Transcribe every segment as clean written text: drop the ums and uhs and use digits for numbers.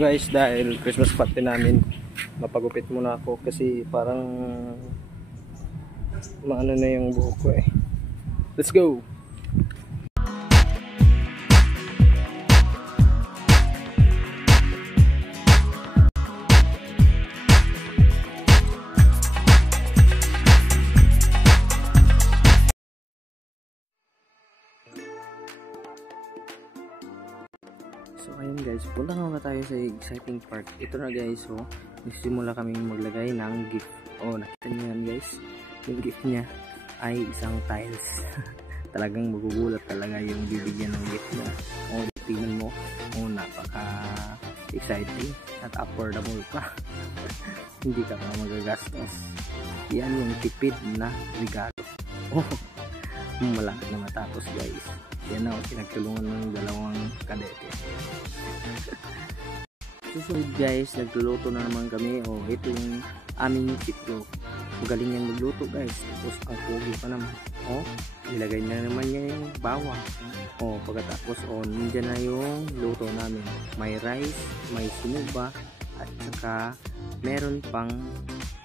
guys, dahil Christmas party namin, mapagupit muna ako kasi parang maano na yung buhok ko eh. Let's go! So ayun guys, punta nga tayo sa exciting part. Ito na guys, so nagsimula kami maglagay ng gift. Oh, nakita niyo yan guys, yung gift niya ay isang tiles. Talagang magugulat talaga yung bibigyan ng gift niya. Oh, tingnan mo, oh, napaka exciting at affordable pa. Hindi ka pa magagastos. Yan yung tipid na regalo. Oh, malaki na matapos guys. Yan na, pinagtulungan ng dalawang kadete. Susunod guys, nagluluto na naman kami. Oh, ito yung aming chiklo. Magaling yan magluto guys. Tapos ang pogi pa naman. Oh, ilagay na naman niya yung bawang. Oh, pagkatapos nandiyan na yung luto namin. May rice, may sinuba, at saka meron pang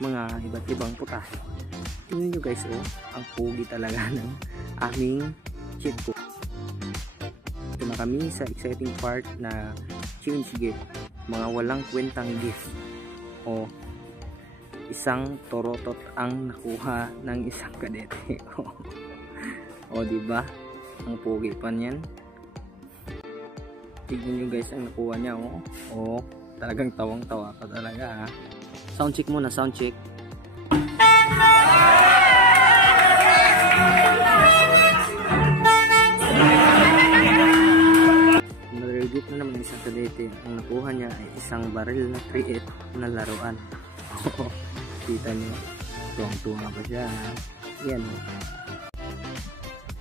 mga iba't ibang putas. Tingnan nyo guys, oh, ang pogi talaga ng aming chiklo. Ito na kami sa exciting part na change gift. Mga walang kwentang gift. O, isang torotot ang nakuha ng isang kadete. O, diba? Ang pogi pa niyan. Tignan nyo guys ang nakuha niya. O, talagang tawang-tawa pa talaga. Ha? Sound check muna, sound check. Gift na naman isang kadete. Ang nakuha niya ay isang baril na 3-8 na laruan. Kita niyo, tuwang-tuwa pa siya. Yan,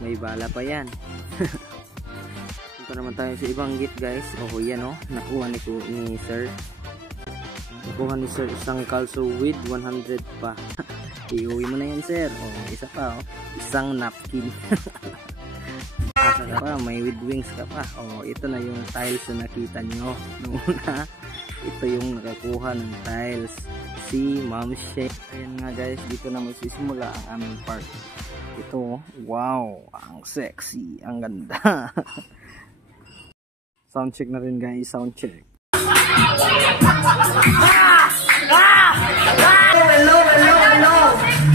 may bala pa yan. Punta naman tayo sa ibang gift guys. Oh, yan nakuha ni sir. Nakuha ni sir isang calso with 100 pa. Iuwi mo na yan sir. Oh, isa pa isang napkin. Asa ka pa, may with wings ka pa. Oh, ito na yung tiles na nakita nyo noona. Ito yung nakakuha ng tiles, si Ma'am Shay. Ayan nga guys, dito na magsisimula ang aming part. Ito, wow, ang sexy, ang ganda. Sound check na rin guys, sound check. Hello.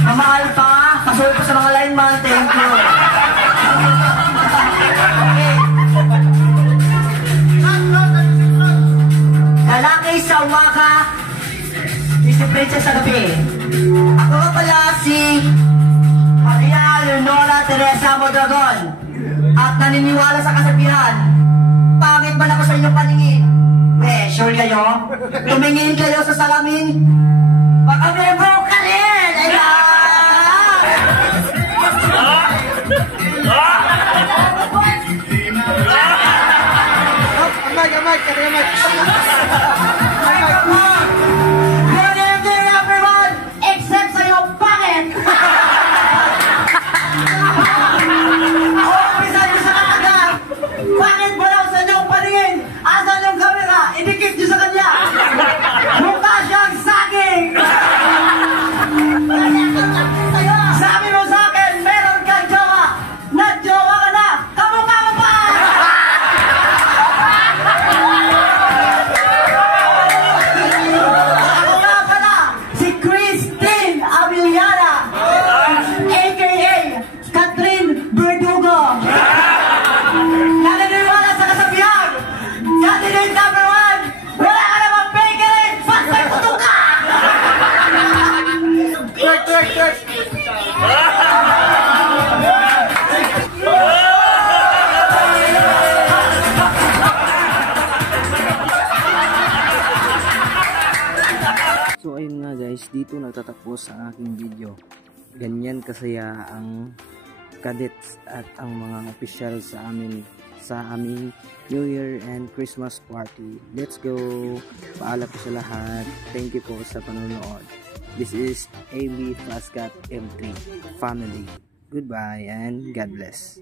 Mamahal pa, kasunod pa sa mga lineman, thank you. Lalaki sa umaga, si Princess sa gabi. Ako pala si Maria Leonora Teresa Modragon at naniniwala sa kasabihan. Pangit man ako sa inyong paningin? Sure kayo? Tumingin kayo sa salamin? Baka may broken in! Amag. Good evening everyone! Except sa iyong pangit! Umpisa nyo sa kakagat! Pangit mo lang sa inyong paningin! Asan yung camera? Idikit nyo sa kanya! Mukha siyang saging! Sabi mo sa akin, meron kang jowa! Nag-jowa ka na! Kamukha mo pa! So ayun nga guys, dito nagtatapos ang aking video. Ganyan kasaya ang cadets at ang mga official sa aming New Year and Christmas party. Let's go! Paalam po sa lahat. Thank you po sa panonood. This is AB Fastcat M3 Family. Goodbye and God bless.